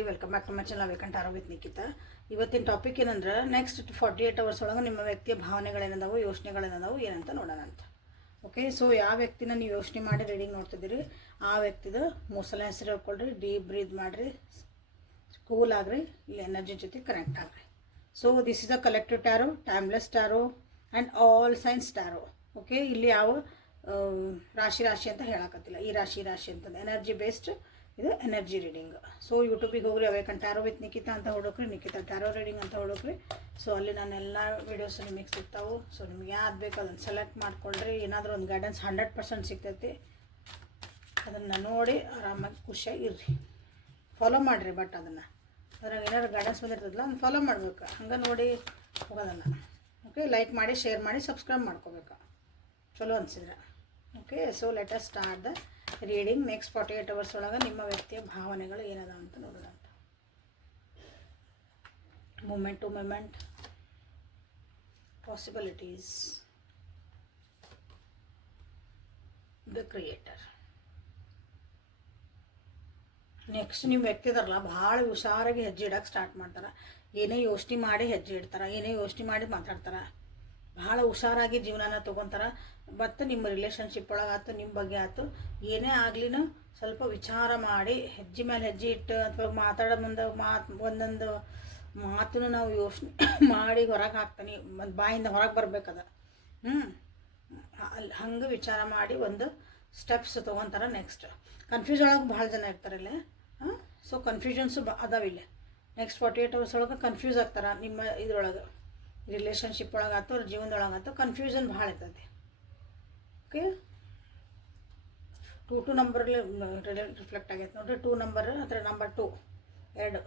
Family, welcome back to my channel awaken ಆರೋ with Nikhita. ಇವತ್ತಿನ topic ಏನಂದ್ರೆ ನೆಕ್ಸ್ಟ್ 48 ಅವರ್ಸ್ ಒಳಗೆ ನಿಮ್ಮ ವ್ಯಕ್ತಿಯ ಭಾವನೆಗಳೇನದಾವು, ಯೋಚನೆಗಳೇನದಾವು ಏನಂತ ನೋಡೋಣ ಅಂತ. ಓಕೆ, ಸೊ ಯಾವ ವ್ಯಕ್ತಿನ ನೀವು ಯೋಚನೆ ಮಾಡಿ ರೀಡಿಂಗ್ ನೋಡ್ತಿದ್ದೀರಿ ಆ ವ್ಯಕ್ತಿದ ಮೂಸಲ ಹೆಸರು ಹೇಳ್ಕೊಳ್ರಿ, ಡೀಪ್ ಬ್ರೀತ್ ಮಾಡಿರಿ, ಕೂಲ್ ಆಗ್ರಿ, ಇಲ್ಲಿ ಎನರ್ಜಿ ಜೊತೆ ಕನೆಕ್ಟ್ ಆಗ್ರಿ. So this is a collective tarot, timeless tarot and all signs tarot. Okay, ಇಲ್ಲಿ ಯಾವ ರಾಶಿ ಅಂತ ಹೇಳಕತ್ತಿಲ್ಲ, ಈ ರಾಶಿ ಅಂತಂದು ಎನರ್ಜಿ ಬೇಸ್ಡ್ ಇದು ಎನರ್ಜಿ ರೀಡಿಂಗ್. ಸೊ ಯೂಟ್ಯೂಬಿಗೆ ಹೋಗ್ರಿ, ಅವೇಕಂಟ್ ಟ್ಯಾರೋ ವಿತ್ ನಿಖಿತಾ ಅಂತ ಹುಡುಕ್ರಿ, ನಿಖಿತಾ ಟ್ಯಾರೋ ರೀಡಿಂಗ್ ಅಂತ ಹುಡುಕ್ರಿ. ಸೊ ಅಲ್ಲಿ ನಾನು ಎಲ್ಲ ವೀಡಿಯೋಸ್ ನಿಮಗೆ ಸಿಗ್ತಾವೆ. ಸೊ ನಿಮ್ಗೆ ಯಾವ್ದು ಬೇಕು ಅದನ್ನು ಸೆಲೆಕ್ಟ್ ಮಾಡ್ಕೊಳ್ರಿ. ಏನಾದರೂ ಒಂದು ಗೈಡೆನ್ಸ್ 100% ಸಿಗ್ತೈತಿ, ಅದನ್ನು ನೋಡಿ ಆರಾಮಾಗಿ ಖುಷಿಯಾಗಿ ಇರ್ರಿ. ಫಾಲೋ ಮಾಡಿರಿ, ಬಟ್ ಅದನ್ನು ಅದ್ರಾಗ ಏನಾದ್ರು ಗೈಡೆನ್ಸ್ ಬಂದಿರ್ತದಲ್ಲ ಅದನ್ನು ಫಾಲೋ ಮಾಡ್ಬೇಕು, ಹಂಗೆ ನೋಡಿ ಹೋಗೋದನ್ನು. ಓಕೆ, ಲೈಕ್ ಮಾಡಿ, ಶೇರ್ ಮಾಡಿ, ಸಬ್ಸ್ಕ್ರೈಬ್ ಮಾಡ್ಕೋಬೇಕು ಚಲೋ ಅನಿಸಿದ್ರೆ. Okay, so let us start the reading. Next 48 hours ಒಳಗೆ ನಿಮ್ಮ ವ್ಯಕ್ತಿಯ ಭಾವನೆಗಳು ಏನದ ಅಂತ ನೋಡೋಣ ಅಂತ. Moment to moment, possibilities, the creator. Next ನಿಮ್ಮ ವ್ಯಕ್ತಿ ಇದಾರಲ್ಲ ಭಾಳ ಹುಷಾರಾಗಿ ಹೆಜ್ಜೆ ಇಡೋಕೆ ಸ್ಟಾರ್ಟ್ ಮಾಡ್ತಾರೆ. ಏನೇ ಯೋಚನೆ ಮಾಡಿ ಹೆಜ್ಜೆ ಇಡ್ತಾರೆ, ಏನೇ ಯೋಚನೆ ಮಾಡಿ ಮಾತಾಡ್ತಾರೆ, ಭಾಳ ಹುಷಾರಾಗಿ ಜೀವನನ ತೊಗೊತಾರೆ. ಮತ್ತು ನಿಮ್ಮ ರಿಲೇಷನ್ಶಿಪ್ ಒಳಗೆ ಆಯ್ತು, ನಿಮ್ಮ ಬಗ್ಗೆ ಆಯ್ತು, ಏನೇ ಆಗ್ಲಿನೂ ಸ್ವಲ್ಪ ವಿಚಾರ ಮಾಡಿ ಹೆಜ್ಜೆ ಮೇಲೆ ಹೆಜ್ಜೆ ಇಟ್ಟು ಅಥವಾ ಮಾತಾಡೋ ಮುಂದೆ ಒಂದೊಂದು ಮಾತನ್ನು ನಾವು ಯೋಚನೆ ಮಾಡಿ ಹೊರಗೆ ಹಾಕ್ತಾನೆ, ಒಂದು ಬಾಯಿಂದ ಹೊರಗೆ ಬರ್ಬೇಕದ. ಅಲ್ಲಿ ಹಂಗೆ ವಿಚಾರ ಮಾಡಿ ಒಂದು ಸ್ಟೆಪ್ಸ್ ತೊಗೊತಾರೆ. ನೆಕ್ಸ್ಟ್ ಕನ್ಫ್ಯೂಸ್ ಒಳಗೆ ಭಾಳ ಜನ ಇರ್ತಾರೆ ಇಲ್ಲೇ. ಸೊ ಕನ್ಫ್ಯೂಷನ್ಸು ಅದಾವಿಲ್ಲ. ನೆಕ್ಸ್ಟ್ 48 ಅವರ್ಸ್ ಒಳಗೆ ಕನ್ಫ್ಯೂಸ್ ಆಗ್ತಾರೆ. ನಿಮ್ಮ ಇದ್ರೊಳಗೆ ರಿಲೇಷನ್ಶಿಪ್ ಒಳಗೆ ಆಯ್ತು, ಅವ್ರ ಜೀವನದೊಳಗೆ ಆಯ್ತು, ಕನ್ಫ್ಯೂಷನ್ ಭಾಳ ಇರ್ತದೆ. ಓಕೆ, 2 ನಂಬರ್ಲಿ ರಿಫ್ಲೆಕ್ಟ್ ಆಗೈತೆ ನೋಡಿರಿ. 2 ನಂಬರ್ ಅಥವಾ ನಂಬರ್ 2 2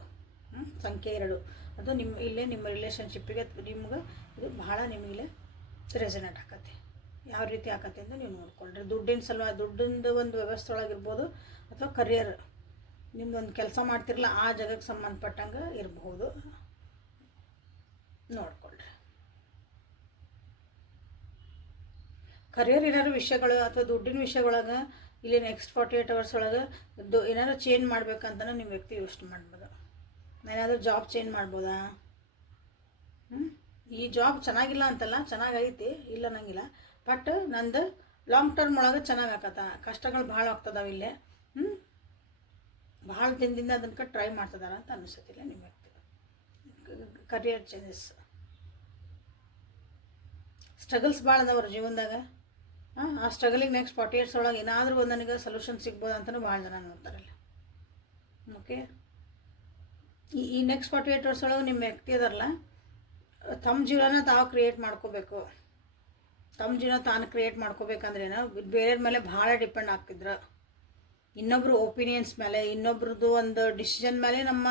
ಸಂಖ್ಯೆ 2 ಅದು ನಿಮ್ಮ ಇಲ್ಲೇ ನಿಮ್ಮ ರಿಲೇಷನ್ಶಿಪ್ಪಿಗೆ ನಿಮ್ಗೆ ಇದು ಭಾಳ ನಿಮಗಿಲ್ಲೇ ರೆಸನೇಟ್ ಆಕತ್ತೆ. ಯಾವ ರೀತಿ ಆಕತ್ತೆ ಅಂತ ನೀವು ನೋಡ್ಕೊಳ್ರಿ. ದುಡ್ಡಿನ ಸಲುವಾಗಿ ದುಡ್ಡಿಂದು ಒಂದು ವ್ಯವಸ್ಥೆ ಒಳಗಿರ್ಬೋದು, ಅಥವಾ ಕರಿಯರ್ ನಿಮ್ದು ಒಂದು ಕೆಲಸ ಮಾಡ್ತಿರಲ್ಲ ಆ ಜಾಗಕ್ಕೆ ಸಂಬಂಧಪಟ್ಟಂಗೆ ಇರಬಹುದು, ನೋಡ್ಕೊಳ್ರಿ. ಕರಿಯರ್ ಏನಾದ್ರು ವಿಷಯಗಳು ಅಥವಾ ದುಡ್ಡಿನ ವಿಷಯಗಳೊಳಗೆ ಇಲ್ಲಿ ನೆಕ್ಸ್ಟ್ 48 ಅವರ್ಸ್ ಒಳಗೆ ಏನಾದ್ರು ಚೇಂಜ್ ಮಾಡ್ಬೇಕಂತಲೂ ನಿಮ್ಮ ವ್ಯಕ್ತಿ ಯೋಚನೆ ಮಾಡ್ಬೋದು. ಏನಾದರೂ ಜಾಬ್ ಚೇಂಜ್ ಮಾಡ್ಬೋದಾ? ಈ ಜಾಬ್ ಚೆನ್ನಾಗಿಲ್ಲ ಅಂತಲ್ಲ, ಚೆನ್ನಾಗೈತಿ, ಇಲ್ಲ ಅನ್ನಂಗಿಲ್ಲ. ಬಟ್ ನಂದು ಲಾಂಗ್ ಟರ್ಮ್ ಒಳಗೆ ಚೆನ್ನಾಗಿ ಆಕತ್ತ, ಕಷ್ಟಗಳು ಭಾಳ ಆಗ್ತದಾವ ಇಲ್ಲೇ. ಭಾಳ ದಿನದಿಂದ ಅದಕ್ಕೆ ಟ್ರೈ ಮಾಡ್ತಿದಾರ ಅಂತ ಅನಿಸುತ್ತಿಲ್ಲ ನಿಮ್ಮ ವ್ಯಕ್ತಿ. ಕರಿಯರ್ ಚೇಂಜಸ್, ಸ್ಟ್ರಗಲ್ಸ್ ಭಾಳ ಅದಾವ್ರ ಜೀವನದಾಗ. ಆ ಸ್ಟ್ರಗಲಿಗೆ ನೆಕ್ಸ್ಟ್ 48 ಒಳಗೆ ಏನಾದರೂ ಒಂದು ನನಗೆ ಸೊಲ್ಯೂಷನ್ ಸಿಗ್ಬೋದು ಅಂತಲೂ ಭಾಳ ಜನ ನೋಡ್ತಾರಲ್ಲ. ಓಕೆ, ಈ ನೆಕ್ಸ್ಟ್ 48 ಅವರ್ಸ್ ಒಳಗೆ ನಿಮ್ಮ ವ್ಯಕ್ತಿ ಅದಾರಲ್ಲ, ತಮ್ಮ ಜೀವನ ತಾವು ಕ್ರಿಯೇಟ್ ಮಾಡ್ಕೋಬೇಕು. ತಮ್ಮ ಜೀವನ ತಾನು ಕ್ರಿಯೇಟ್ ಮಾಡ್ಕೋಬೇಕಂದ್ರೇನು, ಬೇರೆಯವ್ರ ಮೇಲೆ ಭಾಳ ಡಿಪೆಂಡ್ ಆಗ್ತಿದ್ರು. ಇನ್ನೊಬ್ರು ಒಪಿನಿಯನ್ಸ್ ಮೇಲೆ, ಇನ್ನೊಬ್ರದ್ದು ಒಂದು ಡಿಸಿಷನ್ ಮೇಲೆ ನಮ್ಮ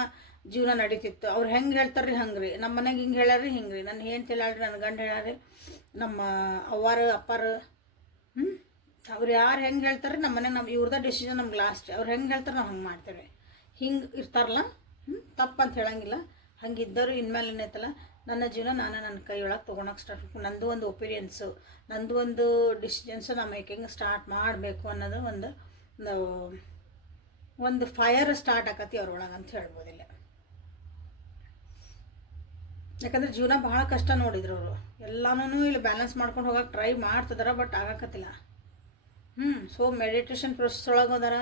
ಜೀವನ ನಡೀತಿತ್ತು. ಅವ್ರು ಹೆಂಗೆ ಹೇಳ್ತಾರೆ ಹಂಗೆ ರೀ, ನಮ್ಮ ಮನೆಗೆ ಹಿಂಗೆ ಹೇಳ್ಯಾರಿ ಹಿಂಗೆ ರೀ, ನನ್ನ ಹೆಂಡ್ತಿ ಹೇಳ್ರಿ, ನನ್ನ ಗಂಡ ಹೇಳ್ಯಾರಿ, ನಮ್ಮ ಅವ್ವಾರ ಅಪ್ಪಾರು, ಅವ್ರು ಯಾರು ಹೆಂಗೆ ಹೇಳ್ತಾರೆ ನಮ್ಮ ಮನೆಗೆ, ನಮ್ಮ ಇವ್ರದ ಡಿಸಿಷನ್ ನಮ್ಗೆ ಲಾಸ್ಟ್. ಅವ್ರು ಹೆಂಗೆ ಹೇಳ್ತಾರೆ ನಾವು ಹಂಗೆ ಮಾಡ್ತೇವೆ. ಹಿಂಗೆ ಇರ್ತಾರಲ್ಲ, ತಪ್ಪಂತ ಹೇಳಂಗಿಲ್ಲ. ಹಂಗಿದ್ದವರು ಇನ್ಮೇಲೆ ಏನೈತಲ್ಲ, ನನ್ನ ಜೀವನ ನಾನು ನನ್ನ ಕೈ ಒಳಗೆ ತೊಗೊಳಕ್ಕೆ ಸ್ಟಾರ್ಟ್ ಮಾಡ್ಬೇಕು, ನಂದು ಒಂದು ಒಪಿನಿಯನ್ಸು, ನಂದು ಒಂದು ಡಿಸಿಷನ್ಸು ನಾವು ಮೇಕಿಂಗ್ ಸ್ಟಾರ್ಟ್ ಮಾಡಬೇಕು ಅನ್ನೋದು ಒಂದು ಫೈರ್ ಸ್ಟಾರ್ಟ್ ಆಕತಿ ಅವ್ರೊಳಗೆ ಅಂತ ಹೇಳ್ಬೋದಿಲ್ಲ. ಯಾಕಂದರೆ ಜೀವನ ಭಾಳ ಕಷ್ಟ ನೋಡಿದ್ರು ಅವರು, ಎಲ್ಲನೂ ಇಲ್ಲಿ ಬ್ಯಾಲೆನ್ಸ್ ಮಾಡ್ಕೊಂಡು ಹೋಗಕ್ಕೆ ಟ್ರೈ ಮಾಡ್ತಿದಾರ, ಬಟ್ ಆಗಕತ್ತಿಲ್ಲ. ಸೊ ಮೆಡಿಟೇಷನ್ ಪ್ರೊಸೆಸ್ ಒಳಗೆ ಹೋದಾರ.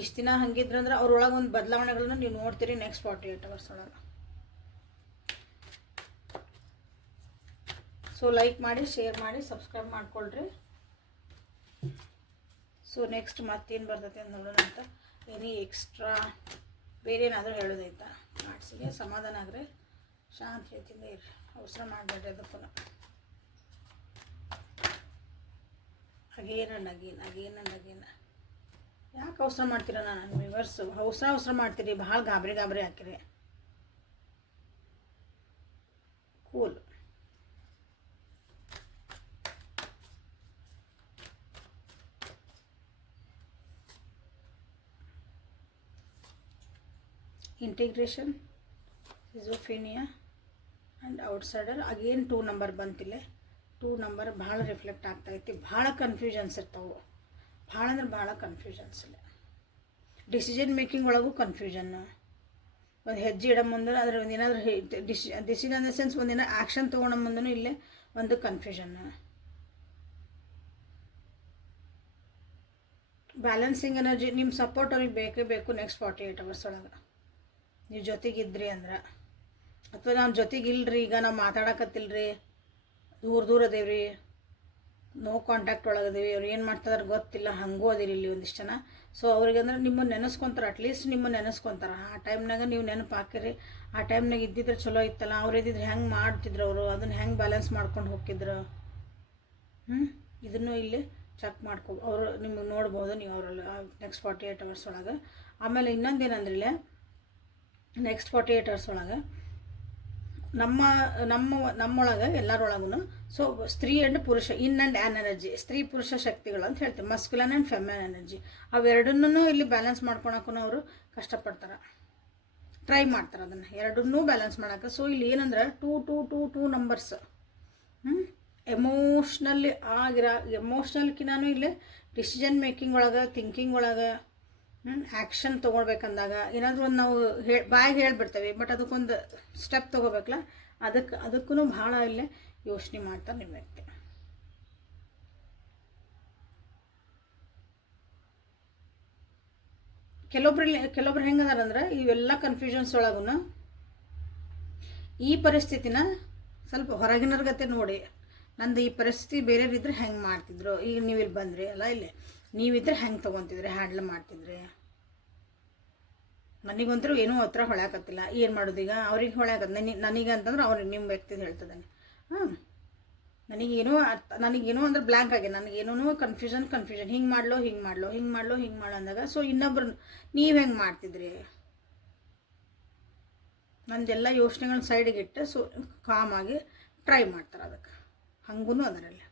ಇಷ್ಟು ದಿನ ಹಂಗಿದ್ರಂದ್ರೆ ಅವ್ರೊಳಗೆ ಒಂದು ಬದಲಾವಣೆಗಳನ್ನ ನೀವು ನೋಡ್ತೀರಿ ನೆಕ್ಸ್ಟ್ 48 ಅವರ್ಸ್ ಒಳಗೆ. ಸೊ ಲೈಕ್ ಮಾಡಿ, ಶೇರ್ ಮಾಡಿ, ಸಬ್ಸ್ಕ್ರೈಬ್ ಮಾಡ್ಕೊಳ್ರಿ. ಸೊ ನೆಕ್ಸ್ಟ್ ಮತ್ತೇನು ಬರ್ತೈತೆ ಅಂತ ನೋಡೋಣ ಅಂತ. ಏನಿ ಎಕ್ಸ್ಟ್ರಾ ಬೇರೆ ಏನಾದರೂ ಹೇಳೋದೈತಾ? ಆರ್ಟ್ಸಿಗೆ ಸಮಾಧಾನ ಆಗ್ರಿ, ಶಾಂತಿ ರೀತಿಯಿಂದ ಇರ್ರಿ, ಅವಸರ ಮಾಡಬೇಡ್ರಿ. ಅದಕ್ಕೂ ಅಗೇನ್ ಅಂಡ್ ಅಗೇನ್ ಯಾಕೆ ಅವಸರ ಮಾಡ್ತೀರ? ನಾನು ವಿವರ್ಸು ಅವಸರ ಮಾಡ್ತೀರಿ, ಭಾಳ ಗಾಬರಿ ಹಾಕಿರಿ. Cool, integration, schizophrenia and outsider. Again 2 number ಬಂತಿಲ್ಲ. 2 ನಂಬರ್ ಭಾಳ ರಿಫ್ಲೆಕ್ಟ್ ಆಗ್ತಾಯಿತ್ತು. ಭಾಳ ಕನ್ಫ್ಯೂಷನ್ಸ್ ಇರ್ತಾವೆ, ಭಾಳ ಅಂದ್ರೆ ಭಾಳ ಕನ್ಫ್ಯೂಷನ್ಸ್ ಇಲ್ಲ. ಡಿಸಿಷನ್ ಮೇಕಿಂಗ್ ಒಳಗೂ ಕನ್ಫ್ಯೂಷನ್, ಒಂದು ಹೆಜ್ಜೆ ಇಡೋ ಮುಂದೆ ಅದ್ರ ಒಂದು ಏನಾದರೂ ಡಿಸಿಷನ್ ಇನ್ ದ ಸೆನ್ಸ್ ಒಂದಿನ ಆ್ಯಕ್ಷನ್ ತೊಗೊಳೋ ಮುಂದೂ ಇಲ್ಲೇ ಒಂದು ಕನ್ಫ್ಯೂಷನ್. ಬ್ಯಾಲೆನ್ಸಿಂಗ್ ಎನರ್ಜಿ, ನಿಮ್ಮ ಸಪೋರ್ಟ್ ಅವ್ರಿಗೆ ಬೇಕೇ ಬೇಕು ನೆಕ್ಸ್ಟ್ 48 hours ಒಳಗೆ. ನೀವು ಜೊತೆಗಿದ್ರಿ ಅಂದ್ರೆ, ಅಥವಾ ನಾನು ಜೊತೆಗಿಲ್ರಿ, ಈಗ ನಾವು ಮಾತಾಡಕತ್ತಿಲ್ರಿ, ದೂರ ಅದೇವ್ರಿ, ನೋ ಕಾಂಟ್ಯಾಕ್ಟ್ ಒಳಗದೇವಿ, ಅವ್ರು ಏನು ಮಾಡ್ತಿದಾರೆ ಗೊತ್ತಿಲ್ಲ, ಹಂಗೂ ಅದಿರಿ ಇಲ್ಲಿ ಒಂದಿಷ್ಟು ಜನ. ಸೊ ಅವ್ರಿಗಂದ್ರೆ ನಿಮ್ಮನ್ನು ನೆನೆಸ್ಕೊತಾರೆ, ಅಟ್ಲೀಸ್ಟ್ ನಿಮ್ಮನ್ನು ನೆನೆಸ್ಕೊತಾರೆ. ಆ ಟೈಮ್ನಾಗ ನೀವು ನೆನಪು ಹಾಕಿರಿ, ಆ ಟೈಮ್ನಾಗ ಇದ್ದಿದ್ರೆ ಚಲೋ ಇತ್ತಲ್ಲ, ಅವ್ರು ಇದ್ದಿದ್ರೆ ಹೆಂಗೆ ಮಾಡ್ತಿದ್ರು, ಅವರು ಅದನ್ನು ಹೆಂಗೆ ಬ್ಯಾಲೆನ್ಸ್ ಮಾಡ್ಕೊಂಡು ಹೋಗಿದ್ರು, ಇದನ್ನು ಇಲ್ಲಿ ಚೆಕ್ ಮಾಡ್ಕೊ. ಅವರು ನಿಮಗೆ ನೋಡ್ಬೋದು ನೀವು ಅವರಲ್ಲಿ ನೆಕ್ಸ್ಟ್ 48 hours ಒಳಗೆ. ಆಮೇಲೆ ಇನ್ನೊಂದೇನಂದ್ರೆ ಇಲ್ಲೇ ನೆಕ್ಸ್ಟ್ 48 hours ಒಳಗೆ ನಮ್ಮೊಳಗೆ ಎಲ್ಲರೊಳಗೂ ಸೊ ಸ್ತ್ರೀ ಆ್ಯಂಡ್ ಪುರುಷ, ಇನ್ ಆ್ಯಂಡ್ ಆ್ಯನ್ ಎನರ್ಜಿ, ಸ್ತ್ರೀ ಪುರುಷ ಶಕ್ತಿಗಳು ಅಂತ ಹೇಳ್ತೀವಿ, ಮಸ್ಕ್ಯುಲನ್ ಆ್ಯಂಡ್ ಫೆಮಿನನ್ ಎನರ್ಜಿ, ಅವೆರಡನ್ನೂ ಇಲ್ಲಿ ಬ್ಯಾಲೆನ್ಸ್ ಮಾಡ್ಕೊಳಕ್ಕೂ ಅವರು ಕಷ್ಟಪಡ್ತಾರೆ, ಟ್ರೈ ಮಾಡ್ತಾರೆ ಅದನ್ನು ಎರಡನ್ನೂ ಬ್ಯಾಲೆನ್ಸ್ ಮಾಡೋಕೆ. ಸೊ ಇಲ್ಲಿ ಏನಂದ್ರೆ 2 ನಂಬರ್ಸ್ ಎಮೋಷ್ನಲ್ಕಿನಾನು ಇಲ್ಲಿ ಡಿಸಿಷನ್ ಮೇಕಿಂಗ್ ಒಳಗೆ, ಥಿಂಕಿಂಗ್ ಒಳಗೆ, ಆ್ಯಕ್ಷನ್ ತೊಗೊಳ್ಬೇಕಂದಾಗ ಏನಾದರೂ ಒಂದು ನಾವು ಬಾಯಿಗೆ ಹೇಳ್ಬಿಡ್ತೇವೆ, ಬಟ್ ಅದಕ್ಕೊಂದು ಸ್ಟೆಪ್ ತೊಗೋಬೇಕಲ್ಲ, ಅದಕ್ಕೂ ಭಾಳ ಇಲ್ಲೇ ಯೋಚನೆ ಮಾಡ್ತಾರೆ ನಿಮ್ಮ ವ್ಯಕ್ತಿ. ಕೆಲವೊಬ್ರು ಹೆಂಗದಾರಂದ್ರೆ ಇವೆಲ್ಲ ಕನ್ಫ್ಯೂಷನ್ಸ್ ಒಳಗೂ ಈ ಪರಿಸ್ಥಿತಿನ ಸ್ವಲ್ಪ ಹೊರಗಿನರ ಗತೆ ನೋಡಿ, ನಂದು ಈ ಪರಿಸ್ಥಿತಿ ಬೇರೆಯವ್ರಿದ್ರೆ ಹೆಂಗೆ ಮಾಡ್ತಿದ್ರು, ಈಗ ನೀವು ಇಲ್ಲಿ ಬಂದ್ರಿ ಅಲ್ಲ, ಇಲ್ಲಿ ನೀವಿದ್ರೆ ಹೆಂಗೆ ತೊಗೊತಿದ್ರಿ, ಹ್ಯಾಂಡಲ್ ಮಾಡ್ತಿದ್ರಿ, ನನಗಂತರೂ ಏನೂ ಹತ್ರ ಹೊಳ್ಯಾಕತ್ತಿಲ್ಲ, ಏನು ಮಾಡೋದು ಈಗ, ಅವ್ರಿಗೆ ಹೊಳ್ಯಾಕತ್ತ ನನಗೆ ಅಂತಂದ್ರೆ ಅವ್ರಿಗೆ ನಿಮ್ಮ ವ್ಯಕ್ತಿ ಹೇಳ್ತದಾನೆ. ನನಗೇನೋ ಅಂದ್ರೆ ಬ್ಲ್ಯಾಂಕ್ ಆಗಿ, ನನಗೇನೋ ಕನ್ಫ್ಯೂಷನ್ ಹಿಂಗೆ ಮಾಡ್ಲೋ ಅಂದಾಗ, ಸೊ ಇನ್ನೊಬ್ರು ನೀವು ಹೆಂಗೆ ಮಾಡ್ತಿದ್ರಿ, ನಂದೆಲ್ಲ ಯೋಚನೆಗಳನ್ನ ಸೈಡಿಗೆ ಇಟ್ಟು ಸೊ ಕಾಮಾಗಿ ಟ್ರೈ ಮಾಡ್ತಾರೆ ಅದಕ್ಕೆ, ಹಂಗೂ ಅದರಲ್ಲಿ.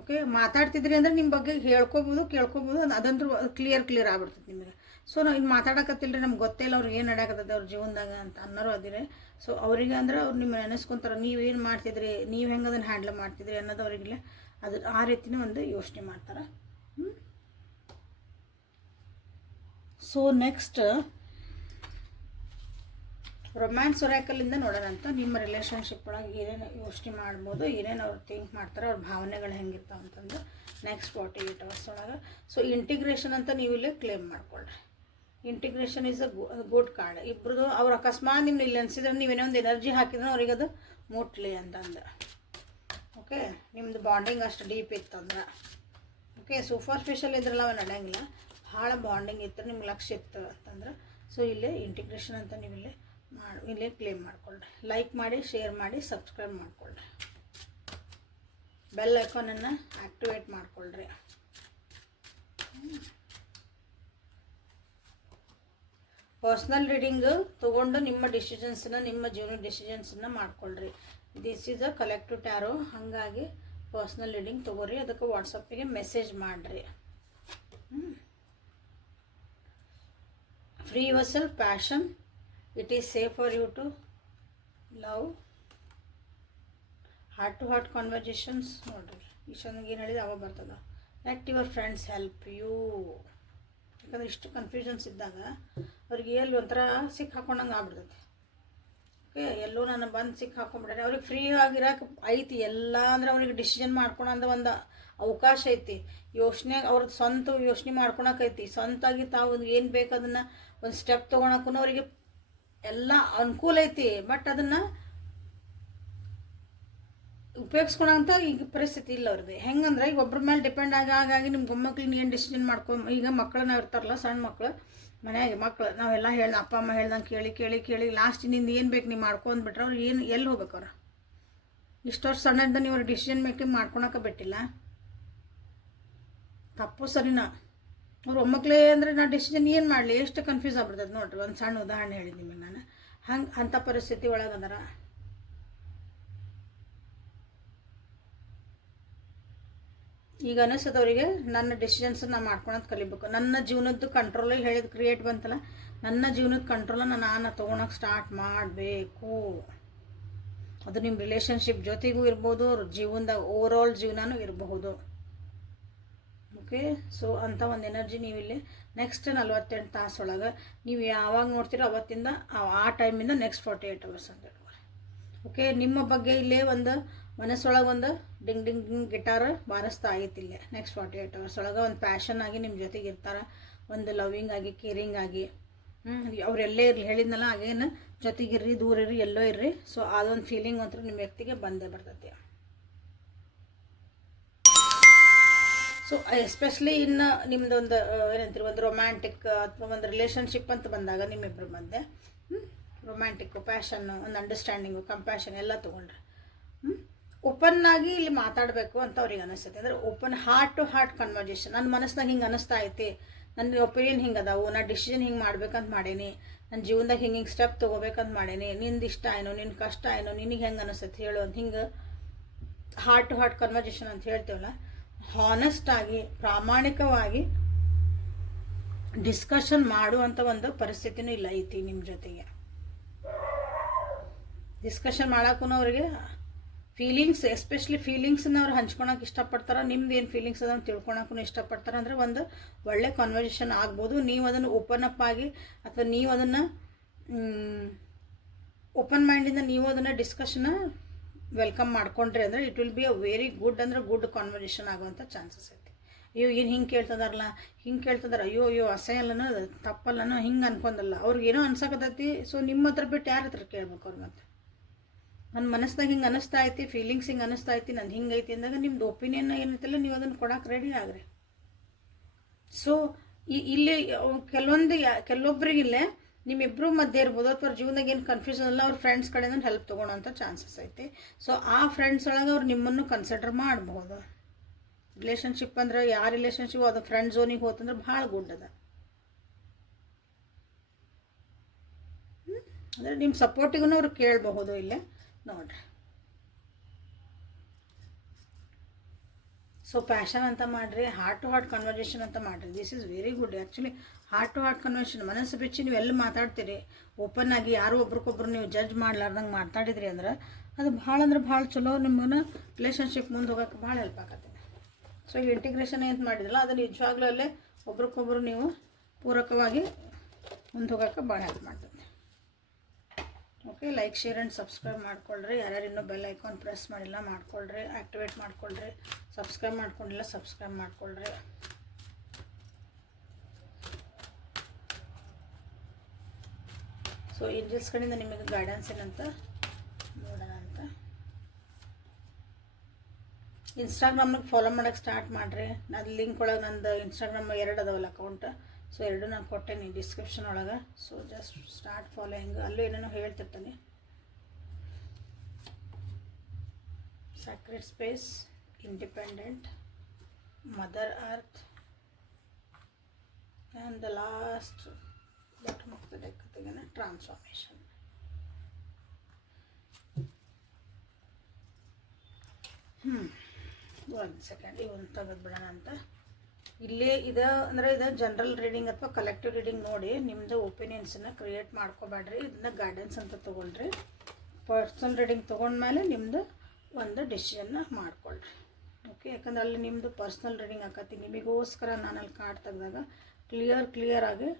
ಓಕೆ, ಮಾತಾಡ್ತಿದ್ರಿ ಅಂದರೆ ನಿಮ್ಮ ಬಗ್ಗೆ ಹೇಳ್ಕೊಬೋದು, ಕೇಳ್ಕೊಬೋದು, ಅದಂತೂ ಕ್ಲಿಯರ್ ಆಗ್ಬಿಡ್ತದೆ ನಿಮಗೆ. ಸೊ ನಾವು ಇನ್ನು ಮಾತಾಡಕತ್ತಿಲ್ರಿ, ನಮ್ಗೆ ಗೊತ್ತೇ ಇಲ್ಲ ಅವ್ರಿಗೆ ಏನು ನಡೆಯಕತ್ತದ ಅವ್ರ ಜೀವನದಾಗ ಅಂತ ಅನ್ನೋರು ಅದಿರಿ. ಸೊ ಅವರಿಗೆ ಅಂದ್ರೆ ಅವ್ರು ನಿಮ್ಮ ನೆನೆಸ್ಕೊತಾರೆ, ನೀವೇನು ಮಾಡ್ತಿದ್ರಿ, ನೀವು ಹೆಂಗೆ ಅದನ್ನು ಹ್ಯಾಂಡಲ್ ಮಾಡ್ತಿದ್ರಿ ಅನ್ನೋದು ಅವ್ರಿಗಿಲ್ಲ, ಅದು ಆ ರೀತಿನೇ ಒಂದು ಯೋಚನೆ ಮಾಡ್ತಾರೆ. ಸೊ ನೆಕ್ಸ್ಟ್ ರೊಮ್ಯಾನ್ಸ್ ಒರಾಕಲಿಂದ ನೋಡೋಣ ಅಂತ, ನಿಮ್ಮ ರಿಲೇಷನ್ಶಿಪ್ ಒಳಗೆ ಏನೇನು ಯೋಚನೆ ಮಾಡ್ಬೋದು, ಏನೇನು ಅವ್ರು ಥಿಂಕ್ ಮಾಡ್ತಾರೆ, ಅವ್ರ ಭಾವನೆಗಳು ಹೆಂಗಿರ್ತಾವೆ ಅಂತಂದು ನೆಕ್ಸ್ಟ್ 48 hours ಒಳಗೆ. ಸೊ ಇಂಟಿಗ್ರೇಷನ್ ಅಂತ ನೀವು ಇಲ್ಲೇ ಕ್ಲೇಮ್ ಮಾಡ್ಕೊಳ್ರಿ. Integration is a good card. ಇಬ್ಬರದು ಅವ್ರು ಅಕಸ್ಮಾತ್ ನಿಮ್ಗೆ ಇಲ್ಲಿ ಅನಿಸಿದ್ರೆ ನೀವೇನೋ ಒಂದು ಎನರ್ಜಿ ಹಾಕಿದ್ರೆ ಅವ್ರಿಗೆ ಅದು ಮುಟ್ಲಿ ಅಂತಂದು. ಓಕೆ, ನಿಮ್ಮದು ಬಾಂಡಿಂಗ್ ಅಷ್ಟು ಡೀಪ್ ಇತ್ತಂದ್ರೆ, ಓಕೆ, ಸೂಪರ್ಫಿಷಿಯಲ್ ಇದ್ರಲ್ಲ ಅವ ನಡೆಯಂಗಿಲ್ಲ, ಭಾಳ ಬಾಂಡಿಂಗ್ ಇತ್ತು, ನಿಮ್ಗೆ ಲಕ್ಷ್ಯ ಇತ್ತು ಅಂತಂದ್ರೆ, ಸೊ ಇಲ್ಲೇ ಇಂಟಿಗ್ರೇಷನ್ ಅಂತ ನೀವು ಇಲ್ಲೇ ಕ್ಲೇಮ್ ಮಾಡ್ಕೊಳ್ರಿ. ಲೈಕ್ ಮಾಡಿ, ಶೇರ್ ಮಾಡಿ, ಸಬ್ಸ್ಕ್ರೈಬ್ ಮಾಡ್ಕೊಳ್ರಿ, ಬೆಲ್ ಐಕಾನನ್ನು ಆ್ಯಕ್ಟಿವೇಟ್ ಮಾಡ್ಕೊಳ್ರಿ. ಪರ್ಸ್ನಲ್ ರೀಡಿಂಗ್ ತೊಗೊಂಡು ನಿಮ್ಮ ಡಿಸಿಷನ್ಸನ್ನ, ನಿಮ್ಮ ಜೀವನ ಡಿಸಿಷನ್ಸನ್ನ ಮಾಡ್ಕೊಳ್ರಿ. This is a collective tarot, ಹಾಗಾಗಿ ಪರ್ಸ್ನಲ್ ರೀಡಿಂಗ್ ತೊಗೊರಿ, ಅದಕ್ಕೆ ವಾಟ್ಸಪ್ಪಿಗೆ ಮೆಸೇಜ್ ಮಾಡಿರಿ. Free yourself, passion, it is safe for you to love, heart to heart conversations. ನೋಡಿರಿ ಇಷ್ಟೊಂದಿಗೆ ಏನು ಹೇಳಿದ್ರೆ ಅವಾಗ ಬರ್ತದ. Let your friends help you, ಯಾಕಂದ್ರೆ ಇಷ್ಟು ಕನ್ಫ್ಯೂಷನ್ಸ್ ಇದ್ದಾಗ ಅವ್ರಿಗೆ ಎಲ್ಲಿ ಒಂಥರ ಸಿಕ್ಕ ಹಾಕೊಂಡಂಗೆ ಆಗ್ಬಿಡ್ತೈತಿ. ಓಕೆ, ಎಲ್ಲೋ ನಾನು ಬಂದು ಸಿಕ್ಕ ಹಾಕೊಂಡ್ಬಿಟ್ರೆ ಅವ್ರಿಗೆ ಫ್ರೀ ಆಗಿರೋಕೆ ಐತಿ ಎಲ್ಲ, ಅಂದ್ರೆ ಅವ್ರಿಗೆ ಡಿಸಿಷನ್ ಮಾಡ್ಕೊಳಂದ ಒಂದು ಅವಕಾಶ ಐತಿ, ಯೋಚನೆ ಅವ್ರದ್ದು ಸ್ವಂತ ಯೋಚನೆ ಮಾಡ್ಕೊಳಕೈತಿ, ಸ್ವಂತಾಗಿ ತಾವು ಏನು ಬೇಕು ಅದನ್ನು ಒಂದು ಸ್ಟೆಪ್ ತೊಗೊಳಕ್ಕೂ ಅವರಿಗೆ ಎಲ್ಲ ಅನುಕೂಲ ಐತಿ. ಬಟ್ ಅದನ್ನು ಉಪಯೋಗಿಸ್ಕೊಳಂತ ಈಗ ಪರಿಸ್ಥಿತಿ ಇಲ್ಲ ಅವ್ರದ್ದು. ಹೆಂಗಂದ್ರೆ ಈಗ ಒಬ್ಬರ ಮೇಲೆ ಡಿಪೆಂಡ್ ಆಗಿ ನಿಮ್ಮ ಮೊಮ್ಮಕ್ಳನ್ನ ಏನು ಡಿಸಿಷನ್ ಈಗ ಮಕ್ಕಳನ್ನ ಇರ್ತಾರಲ್ಲ, ಸಣ್ಣ ಮಕ್ಕಳು ಮನೆಯಾಗೆ ಮಕ್ಕಳು, ನಾವೆಲ್ಲ ಅಪ್ಪ ಅಮ್ಮ ಹೇಳ್ದಂಗೆ ಕೇಳಿ ಲಾಸ್ಟ್ ನಿಂದು ಏನು ಬೇಕು ನೀವು ಮಾಡ್ಕೊಂಡ್ಬಿಟ್ರೆ ಅವ್ರು ಎಲ್ಲಿ ಹೋಗ್ಬೇಕು, ಅವ್ರು ಇಷ್ಟು ವರ್ಷ ಸಣ್ಣದ ನೀವು ಅವ್ರಿಗೆ ಡಿಸಿಷನ್ ಮೇಕಿಂಗ್ ಮಾಡ್ಕೊಳಕ್ಕೆ ಬಿಟ್ಟಿಲ್ಲ, ತಪ್ಪು ಸರಿನಾ? ಅವ್ರು ಒಮ್ಮಕ್ಕಳೇ ಅಂದರೆ ನಾ ಡಿಸಿಷನ್ ಏನು ಮಾಡಲಿ, ಎಷ್ಟು ಕನ್ಫ್ಯೂಸ್ ಆಗ್ಬಿಡ್ತದೆ ನೋಡ್ರಿ. ಒಂದು ಸಣ್ಣ ಉದಾಹರಣೆ ಹೇಳಿದ್ದು ನಿಮಗೆ ನಾನು, ಅಂಥ ಪರಿಸ್ಥಿತಿ ಒಳಗಂದ್ರೆ ಈಗ ಅನಿಸೋದವರಿಗೆ ನನ್ನ ಡಿಸಿಷನ್ಸನ್ನು ಮಾಡ್ಕೊಳೋದು ಕಲಿಬೇಕು. ನನ್ನ ಜೀವನದ್ದು ಕಂಟ್ರೋಲಲ್ಲಿ ಹೇಳಿದ ಕ್ರಿಯೇಟ್ ಬಂತಲ್ಲ, ನನ್ನ ಜೀವನದ ಕಂಟ್ರೋಲನ್ನು ನಾನು ತೊಗೊಳಕ್ಕೆ ಸ್ಟಾರ್ಟ್ ಮಾಡಬೇಕು. ಅದು ನಿಮ್ಮ ರಿಲೇಷನ್ಶಿಪ್ ಜೊತೆಗೂ ಇರ್ಬೋದು, ಅವ್ರ ಜೀವನದಾಗ ಓವರಾಲ್ ಜೀವನನೂ ಇರಬಹುದು. ಓಕೆ. ಸೊ ಅಂಥ ಒಂದು ಎನರ್ಜಿ ನೀವಿಲ್ಲಿ ನೆಕ್ಸ್ಟ್ 48 ತಾಸೊಳಗೆ ನೀವು ಯಾವಾಗ ನೋಡ್ತೀರೋ ಅವತ್ತಿಂದ ಆ ಟೈಮಿಂದ ನೆಕ್ಸ್ಟ್ 48 hours ಅಂತ ಹೇಳ್ಬೋದು. ಓಕೆ. ನಿಮ್ಮ ಬಗ್ಗೆ ಇಲ್ಲೇ ಒಂದು ಮನಸ್ಸೊಳಗೆ ಒಂದು ಡಿಂಗ್ ಡಿಂಗ್ ಗಿಟಾರ್ ಬಾರಿಸ್ತಾ ಆಗೈತಿ ಇಲ್ಲೇ ನೆಕ್ಸ್ಟ್ 48 hours ಒಳಗೆ ಒಂದು ಪ್ಯಾಷನ್ ಆಗಿ ನಿಮ್ಮ ಜೊತೆಗೆ ಇರ್ತಾರೆ, ಒಂದು ಲವಿಂಗ್ ಆಗಿ ಕೇರಿಂಗ್ ಆಗಿ. ಅವರೆಲ್ಲೇ ಇರಲಿ, ಹೇಳಿದ್ನಲ್ಲ ಆಗೇನು, ಜೊತೆಗಿರ್ರಿ, ದೂರ ಇರ್ರಿ, ಎಲ್ಲೋ ಇರ್ರಿ. ಸೊ ಅದೊಂದು ಫೀಲಿಂಗ್ ಅಂತೂ ನಿಮ್ಮ ವ್ಯಕ್ತಿಗೆ ಬಂದೇ ಬರ್ತೈತಿ. ಸೊ ಎಸ್ಪೆಷಲಿ ಇನ್ನು ನಿಮ್ದೊಂದು ಏನಂತೀರಿ, ಒಂದು ರೊಮ್ಯಾಂಟಿಕ್ ಅಥವಾ ಒಂದು ರಿಲೇಷನ್ಶಿಪ್ ಅಂತ ಬಂದಾಗ ನಿಮ್ಮಿಬ್ಬರ ಮಧ್ಯೆ ರೊಮ್ಯಾಂಟಿಕ್ಕು, ಪ್ಯಾಷನ್ನು, ಒಂದು ಅಂಡರ್ಸ್ಟ್ಯಾಂಡಿಂಗು, ಕಂಪ್ಯಾಷನ್ ಎಲ್ಲ ತೊಗೊಂಡ್ರೆ ಓಪನ್ ಆಗಿ ಇಲ್ಲಿ ಮಾತಾಡಬೇಕು ಅಂತ ಅವ್ರಿಗೆ ಅನಿಸ್ತೈತೆ. ಅಂದರೆ open heart to heart conversation. ನನ್ನ ಮನಸ್ಸಿನಾಗ ಹಿಂಗೆ ಅನಿಸ್ತಾ ಐತಿ, ನನ್ನ ಒಪಿನಿಯನ್ ಹಿಂಗೆ ಅದಾವು, ನಾ ಡಿಸಿಷನ್ ಹಿಂಗೆ ಮಾಡ್ಬೇಕಂತ ಮಾಡೀನಿ, ನನ್ನ ಜೀವನದಾಗ ಹಿಂಗೆ ಸ್ಟೆಪ್ ತೊಗೋಬೇಕಂತ ಮಾಡೀನಿ, ನಿಂದು ಇಷ್ಟ ಏನೋ, ನಿನ್ನ ಕಷ್ಟ ಏನೋ, ನಿನಗೆ ಹೆಂಗೆ ಅನಿಸ್ತೈತಿ ಹೇಳು ಅಂತ ಹಿಂಗೆ ಹಾರ್ಟ್ ಟು ಹಾರ್ಟ್ ಕನ್ವರ್ಜೇಷನ್ ಅಂತ ಹೇಳ್ತೇವಲ್ಲ, ಹಾನೆಸ್ಟಾಗಿ ಪ್ರಾಮಾಣಿಕವಾಗಿ ಡಿಸ್ಕಷನ್ ಮಾಡುವಂಥ ಒಂದು ಪರಿಸ್ಥಿತಿನೂ ಇಲ್ಲ ಐತಿ ನಿಮ್ಮ ಜೊತೆಗೆ. ಡಿಸ್ಕಷನ್ ಮಾಡೋಕ್ಕೂ ಅವ್ರಿಗೆ ಫೀಲಿಂಗ್ಸ್, ಎಸ್ಪೆಷಲಿ ಫೀಲಿಂಗ್ಸನ್ನ ಅವ್ರು ಹಂಚ್ಕೊಳಕ್ಕೆ ಇಷ್ಟಪಡ್ತಾರೆ. ನಿಮ್ದು ಏನು ಫೀಲಿಂಗ್ಸ್ ಅದನ್ನು ತಿಳ್ಕೊಳಕ್ಕೂ ಇಷ್ಟಪಡ್ತಾರೆ. ಅಂದರೆ ಒಂದು ಒಳ್ಳೆ ಕಾನ್ವರ್ಸೇಷನ್ ಆಗ್ಬೋದು. ನೀವು ಅದನ್ನು ಓಪನ್ ಅಪ್ ಆಗಿ ಅಥವಾ ನೀವು ಅದನ್ನು ಓಪನ್ ಮೈಂಡಿಂದ ನೀವು ಅದನ್ನು ಡಿಸ್ಕಷನ್ನ ವೆಲ್ಕಮ್ ಮಾಡ್ಕೊಂಡ್ರಿ ಅಂದರೆ it will be a very good, ಅಂದರೆ ಗುಡ್ ಕಾನ್ವರ್ಸೇಷನ್ ಆಗುವಂಥ ಚಾನ್ಸಸ್ ಐತಿ. ಅಯ್ಯೋ ಏನು ಹಿಂಗೆ ಕೇಳ್ತದಾರಲ್ಲ, ಹಿಂಗೆ ಕೇಳ್ತದಾರ, ಅಯ್ಯೋ ಅಸಹ್ಯಲ್ಲನೋ ತಪ್ಪಲ್ಲನೋ ಹಿಂಗೆ ಅನ್ಕೊಂಡಲ್ಲ, ಅವ್ರಿಗೇನೋ ಅನ್ಸಕತ್ತೈತಿ. ಸೊ ನಿಮ್ಮ ಹತ್ರ ಬಿಟ್ಟು ಯಾರ ಹತ್ರ ಕೇಳ್ಬೇಕು ಅವ್ರು? ಮತ್ತೆ ನನ್ನ ಮನಸ್ಸಿನಾಗ ಹಿಂಗೆ ಅನ್ನಿಸ್ತಾ ಐತಿ, ಫೀಲಿಂಗ್ಸ್ ಹಿಂಗೆ ಅನ್ನಿಸ್ತಾ ಐತಿ, ನಂದು ಹಿಂಗೆ ಐತಿ ಅಂದಾಗ ನಿಮ್ದು ಒಪಿನಿಯನ್ ಏನೈತಲ್ಲ ನೀವು ಅದನ್ನು ಕೊಡೋಕೆ ರೆಡಿ ಆಗ್ರಿ. ಸೊ ಇಲ್ಲಿ ಕೆಲವೊಬ್ಬರಿಗಿಲ್ಲೇ ನಿಮ್ಮಿಬ್ಬರು ಮಧ್ಯೆ ಇರ್ಬೋದು, ಅಥವಾ ಜೀವನದಾಗ ಏನು ಕನ್ಫ್ಯೂಷನ್ ಅಲ್ಲ, ಅವ್ರ ಫ್ರೆಂಡ್ಸ್ ಕಡೆಯಿಂದ ಹೆಲ್ಪ್ ತೊಗೊಳೋಂಥ ಚಾನ್ಸಸ್ ಐತಿ. ಸೊ ಆ ಫ್ರೆಂಡ್ಸ್ ಒಳಗೆ ಅವ್ರು ನಿಮ್ಮನ್ನು ಕನ್ಸಿಡರ್ ಮಾಡ್ಬೋದು. ರಿಲೇಷನ್ಶಿಪ್ ಅಂದ್ರೆ ಯಾವ ರಿಲೇಷನ್ಶಿಪ್ ಅದು ಫ್ರೆಂಡ್ ಝೋನಿಗೆ ಹೋತಂದ್ರೆ ಭಾಳ ಗುಡ್ ಅದ. ಅಂದರೆ ನಿಮ್ಮ ಸಪೋರ್ಟಿಗೂ ಅವ್ರು ಕೇಳಬಹುದು ಇಲ್ಲೇ ನೋಡ್ರಿ. ಸೊ ಪ್ಯಾಷನ್ ಅಂತ ಮಾಡಿರಿ, ಹಾರ್ಟ್ ಟು ಹಾರ್ಟ್ ಕನ್ವರ್ಸೇಷನ್ ಅಂತ ಮಾಡಿರಿ. This is very good. Actually heart to heart conversation, ಮನಸ್ಸು ಬಿಚ್ಚಿ ನೀವು ಎಲ್ಲಿ ಮಾತಾಡ್ತೀರಿ, ಓಪನ್ ಆಗಿ ಯಾರು ಒಬ್ರಿಗೊಬ್ರು ನೀವು ಜಡ್ಜ್ ಮಾಡ್ಲಾರ್ದಂಗೆ ಮಾತಾಡಿದ್ರಿ ಅಂದ್ರೆ ಅದು ಭಾಳ ಅಂದ್ರೆ ಭಾಳ ಚಲೋ, ನಿಮ್ಮನ್ನು ರಿಲೇಷನ್ಶಿಪ್ ಮುಂದೆ ಹೋಗೋಕೆ ಭಾಳ ಹೆಲ್ಪ್ ಆಗತ್ತೆ. ಸೊ ಈ ಇಂಟಿಗ್ರೇಷನ್ ಏನು ಮಾಡಿದ್ರಲ್ಲ ಅದು ನಿಜವಾಗ್ಲೂ ಅಲ್ಲೇ ಒಬ್ರಿಗೊಬ್ರು ನೀವು ಪೂರಕವಾಗಿ ಮುಂದೆ ಹೋಗೋಕೆ ಭಾಳ ಹೆಲ್ಪ್ ಮಾಡ್ತದೆ. Okay. Like, share and subscribe ಮಾಡ್ಕೊಳ್ರಿ. ಯಾರ್ಯಾರು ಇನ್ನೂ ಬೆಲ್ ಐಕಾನ್ ಪ್ರೆಸ್ ಮಾಡಿಲ್ಲ ಮಾಡ್ಕೊಳ್ರಿ, ಆ್ಯಕ್ಟಿವೇಟ್ ಮಾಡ್ಕೊಳ್ರಿ. ಸಬ್ಸ್ಕ್ರೈಬ್ ಮಾಡ್ಕೊಂಡಿಲ್ಲ ಸಬ್ಸ್ಕ್ರೈಬ್ ಮಾಡ್ಕೊಳ್ರಿ. ಸೊ ಏಂಜಲ್ಸ್ ಕಡೆಯಿಂದ ನಿಮಗೆ ಗೈಡೆನ್ಸ್ ಏನಂತ ನೋಡೋಣ ಅಂತ. ಇನ್ಸ್ಟಾಗ್ರಾಮ್ನಾಗ ಫಾಲೋ ಮಾಡೋಕ್ಕೆ ಸ್ಟಾರ್ಟ್ ಮಾಡಿರಿ. ಅದು ಲಿಂಕ್ ಒಳಗೆ ನಂದು ಇನ್ಸ್ಟಾಗ್ರಾಮ್ 2 ಅದಾವಲ್ಲ ಅಕೌಂಟ್. ಸೊ 2 ನಾನು ಕೊಟ್ಟೇನಿ ಡಿಸ್ಕ್ರಿಪ್ಷನ್ ಒಳಗೆ. So just start following. ಅಲ್ಲೂ ಏನೇನೋ ಹೇಳ್ತಿರ್ತಾನೆ. Secret space, independent, mother earth, and the last bottom of the deck ತೆಗೆನ ಟ್ರಾನ್ಸ್ಫಾರ್ಮೇಷನ್. ಒಂದು ಸೆಕೆಂಡ್ ಇವೊಂದು ತೆಗೆದ್ಬಿಡೋಣ ಅಂತ. ಇಲ್ಲೇ ಇದು ಅಂದರೆ ಇದು ಜನರಲ್ ರೀಡಿಂಗ್ ಅಥವಾ ಕಲೆಕ್ಟಿವ್ ರೀಡಿಂಗ್ ನೋಡಿ ನಿಮ್ಮದು ಒಪಿನಿಯನ್ಸನ್ನು ಕ್ರಿಯೇಟ್ ಮಾಡ್ಕೋಬೇಡ್ರಿ. ಇದನ್ನ ಗೈಡೆನ್ಸ್ ಅಂತ ತೊಗೊಳ್ರಿ. ಪರ್ಸನಲ್ ರೀಡಿಂಗ್ ತೊಗೊಂಡ್ಮೇಲೆ ನಿಮ್ಮದು ಒಂದು ಡಿಸಿಷನ್ನ ಮಾಡ್ಕೊಳ್ರಿ. ಓಕೆ. ಯಾಕಂದ್ರೆ ಅಲ್ಲಿ ನಿಮ್ಮದು ಪರ್ಸ್ನಲ್ ರೀಡಿಂಗ್ ಆಕತಿ. ನಿಮಗೋಸ್ಕರ ನಾನು ಅಲ್ಲಿ ಕಾರ್ಡ್ ತೆಗೆದಾಗ ಕ್ಲಿಯರ್ ಆಗಿ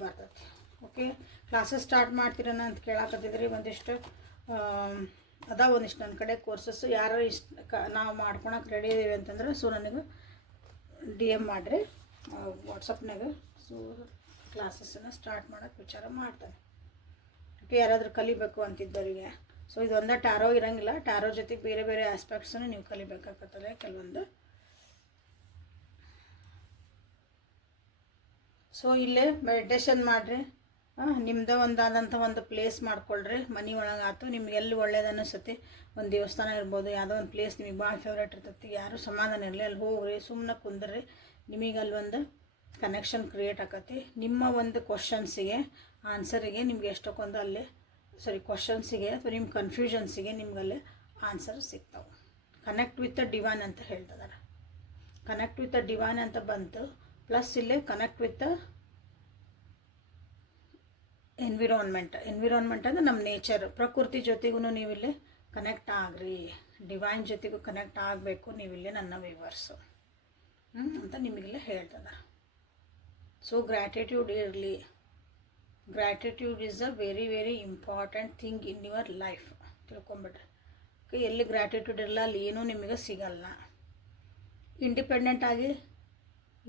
ಬರ್ತೈತಿ. ಓಕೆ. ಕ್ಲಾಸಸ್ ಸ್ಟಾರ್ಟ್ ಮಾಡ್ತೀರನ ಅಂತ ಕೇಳಾಕತ್ತಿದ್ರಿ. ಒಂದಿಷ್ಟು ಒಂದಿಷ್ಟು ನನ್ನ ಕಡೆ ಕೋರ್ಸಸ್ಸು ಯಾರು ನಾವು ಮಾಡ್ಕೊಳಕ್ಕೆ ರೆಡಿ ಇದೀವಿ ಅಂತಂದ್ರೆ ಸೊ ನನಗೆ DM ಮಾಡಿರಿ ವಾಟ್ಸಪ್ನಾಗ. ಸೊ ಕ್ಲಾಸಸ್ಸನ್ನು ಸ್ಟಾರ್ಟ್ ಮಾಡೋಕ್ಕೆ ವಿಚಾರ ಮಾಡ್ತಾನೆ. ಓಕೆ. ಯಾರಾದರೂ ಕಲಿಬೇಕು ಅಂತಿದ್ದವರಿಗೆ. ಸೊ ಇದೊಂದೇ ಟ್ಯಾರೋ ಇರೋಂಗಿಲ್ಲ, ಟ್ಯಾರೋ ಜೊತೆಗೆ ಬೇರೆ ಬೇರೆ ಆಸ್ಪೆಕ್ಟ್ಸನ್ನು ನೀವು ಕಲಿಬೇಕಾಗತ್ತದೆ ಕೆಲವೊಂದು. ಸೊ ಇಲ್ಲೇ ಮೆಡಿಟೇಷನ್ ಮಾಡಿರಿ. ನಿಮ್ಮದೇ ಒಂದಾದಂಥ ಒಂದು ಪ್ಲೇಸ್ ಮಾಡ್ಕೊಳ್ರಿ. ಮನೆ ಒಳಗೆ ಆಯ್ತು ನಿಮ್ಗೆ ಎಲ್ಲಿ ಒಳ್ಳೇದು ಅನಿಸುತ್ತೆ, ಒಂದು ದೇವಸ್ಥಾನ ಇರ್ಬೋದು, ಯಾವುದೋ ಒಂದು ಪ್ಲೇಸ್ ನಿಮಗೆ ಭಾಳ ಫೇವ್ರೇಟ್ ಇರ್ತೈತಿ, ಯಾರು ಸಮಾಧಾನ ಇರಲಿ, ಅಲ್ಲಿ ಹೋಗ್ರಿ, ಸುಮ್ಮನೆ ಕುಂದ್ರಿ. ನಿಮಗೆ ಅಲ್ಲಿ ಒಂದು ಕನೆಕ್ಷನ್ ಕ್ರಿಯೇಟ್ ಆಕತಿ. ನಿಮ್ಮ ಒಂದು ಕ್ವಶನ್ಸಿಗೆ ಆನ್ಸರಿಗೆ ನಿಮ್ಗೆ ಎಷ್ಟಕ್ಕೊಂದು ಅಲ್ಲಿ ಕ್ವಶನ್ಸಿಗೆ ಅಥವಾ ನಿಮ್ಮ ಕನ್ಫ್ಯೂಷನ್ಸಿಗೆ ನಿಮ್ಗಲ್ಲಿ ಆನ್ಸರ್ ಸಿಗ್ತಾವೆ. ಕನೆಕ್ಟ್ ವಿತ್ ದ ಡಿವೈನ್ ಅಂತ ಹೇಳ್ತಿದ್ದಾರೆ. ಕನೆಕ್ಟ್ ವಿತ್ ದ ಡಿವೈನ್ ಅಂತ ಬಂತು. ಪ್ಲಸ್ ಇಲ್ಲೇ ಕನೆಕ್ಟ್ ವಿತ್ ದ ಎನ್ವಿರಾನ್ಮೆಂಟ್ ಅಂದರೆ ನಮ್ಮ ನೇಚರ್, ಪ್ರಕೃತಿ ಜೊತೆಗೂ ನೀವಿಲ್ಲಿ ಕನೆಕ್ಟ್ ಆಗ್ರಿ. ಡಿವೈನ್ ಜೊತೆಗೂ ಕನೆಕ್ಟ್ ಆಗಬೇಕು ನೀವಿಲ್ಲಿ ನನ್ನ ವ್ಯೂವರ್ಸು. ಅಂತ ನಿಮಗೆಲ್ಲ ಹೇಳ್ತದ. ಸೊ ಗ್ರ್ಯಾಟಿಟ್ಯೂಡ್ ಇರಲಿ. Gratitude is a very very important thing in your life. ತಿಳ್ಕೊಂಬಿಡ್ರಿ. ಓಕೆ, ಎಲ್ಲಿ ಗ್ರ್ಯಾಟಿಟ್ಯೂಡ್ ಇರಲ್ಲ ಅಲ್ಲಿ ಏನೂ ನಿಮಗೆ ಸಿಗಲ್ಲ. ಇಂಡಿಪೆಂಡೆಂಟಾಗಿ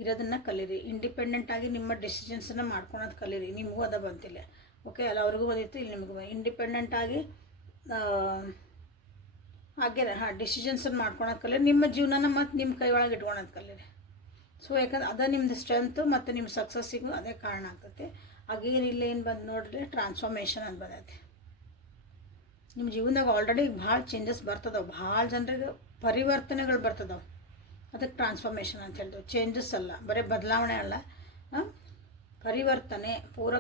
ಇರೋದನ್ನು ಕಲೀರಿ. ಇಂಡಿಪೆಂಡೆಂಟಾಗಿ ನಿಮ್ಮ ಡಿಸಿಷನ್ಸನ್ನು ಮಾಡ್ಕೊಳೋದು ಕಲೀರಿ. ನಿಮಗೂ ಅದ ಬಂತಿಲ್ಲ. ಓಕೆ, ಅಲ್ಲ ಅವ್ರಿಗೂ ಬಂದಿತ್ತು, ಇಲ್ಲಿ ನಿಮಗೂ ಇಂಡಿಪೆಂಡೆಂಟಾಗಿ ಹಾಗೆ ಡಿಸಿಷನ್ಸನ್ನು ಮಾಡ್ಕೊಳೋದು ಕಲೀರಿ. ನಿಮ್ಮ ಜೀವನನ ಮತ್ತು ನಿಮ್ಮ ಕೈ ಒಳಗೆ ಇಟ್ಕೊಳೋದು ಕಲೀರಿ. ಸೊ ಯಾಕಂದ್ರೆ ಅದೇ ನಿಮ್ಮದು ಸ್ಟ್ರೆಂತು ಮತ್ತು ನಿಮ್ಮ ಸಕ್ಸಸ್ಸಿಗೂ ಅದೇ ಕಾರಣ ಆಗ್ತೈತಿ. ಆಗೇನಿಲ್ಲ ಏನು ಬಂದು ನೋಡ್ರಿ, ಟ್ರಾನ್ಸ್ಫಾರ್ಮೇಷನ್ ಅಂತ ಬಂದೈತಿ. ನಿಮ್ಮ ಜೀವನದಾಗ ಆಲ್ರೆಡಿ ಭಾಳ ಚೇಂಜಸ್ ಬರ್ತದವೆ. ಭಾಳ ಜನರಿಗೆ ಪರಿವರ್ತನೆಗಳು ಬರ್ತದವೆ. ಅದಕ್ಕೆ ಟ್ರಾನ್ಸ್ಫಾರ್ಮೇಷನ್ ಅಂತ ಹೇಳ್ತೇವೆ. ಚೇಂಜಸ್ ಅಲ್ಲ, ಬರೀ ಬದಲಾವಣೆ ಅಲ್ಲ, ಪರಿವರ್ತನೆ. ಪೂರ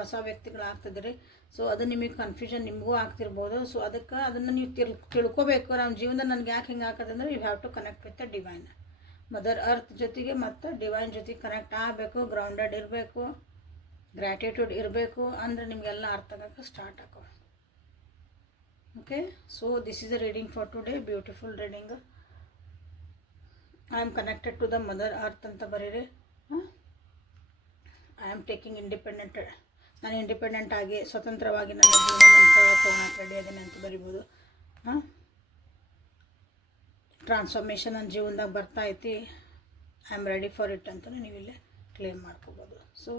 ಹೊಸ ವ್ಯಕ್ತಿಗಳಾಗ್ತಿದ್ರಿ. ಸೊ ಅದು ನಿಮಗೆ ಕನ್ಫ್ಯೂಷನ್ ನಿಮಗೂ ಆಗ್ತಿರ್ಬೋದು. ಸೊ ಅದಕ್ಕೆ ಅದನ್ನು ನೀವು ತಿಳ್ಕೊಬೇಕು. ನಮ್ಮ ಜೀವನದಲ್ಲಿ ನನಗೆ ಯಾಕೆ ಹಿಂಗೆ ಆಗ್ತದಂದ್ರೆ you have to connect with the divine. Mother earth ಜೊತೆಗೆ ಮತ್ತು ಡಿವೈನ್ ಜೊತೆಗೆ ಕನೆಕ್ಟ್ ಆಗಬೇಕು. ಗ್ರೌಂಡೆಡ್ ಇರಬೇಕು, ಗ್ರ್ಯಾಟಿಟ್ಯೂಡ್ ಇರಬೇಕು. ಅಂದರೆ ನಿಮಗೆಲ್ಲ ಅರ್ಥ ಆಗೋಕ್ಕೆ ಸ್ಟಾರ್ಟ್ ಆಗೋ. Okay, so this is a reading for today. Beautiful reading. I am connected to the mother earth ಅಂತ ಬರೀರಿ. I am taking independent. ನಾನು ಇಂಡಿಪೆಂಡೆಂಟ್ ಆಗಿ ಸ್ವತಂತ್ರವಾಗಿ ನನ್ನ ಜೀವನ ನನ್ನ ತೊಗೊಳಕ್ಕೆ ರೆಡಿ ಆಗಿದ್ದೀನಿ ಅಂತ ಬರಿಬೋದು. ಟ್ರಾನ್ಸ್ಫಾರ್ಮೇಷನ್ ನನ್ನ ಜೀವನದಾಗ ಬರ್ತಾ ಐತಿ. I am ready for it ಅಂತಲೂ ನೀವು ಇಲ್ಲೇ ಕ್ಲೇಮ್ ಮಾಡ್ಕೋಬೋದು. ಸೊ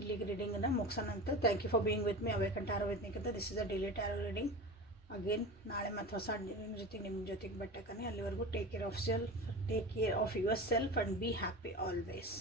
ಇಲ್ಲಿಗೆ ರೀಡಿಂಗನ್ನು ಮುಗಿಸೋಣಂತ. Thank you for being with me. Awaken tarot with Nikhita. This is a daily tarot reading. Again ನಾಳೆ ಮತ್ತು ಹೊಸ ನಿಮ್ಮ ಜೊತೆಗೆ ಬಟ್ಟೆ. ಅಲ್ಲಿವರೆಗೂ take care of yourself and be happy always.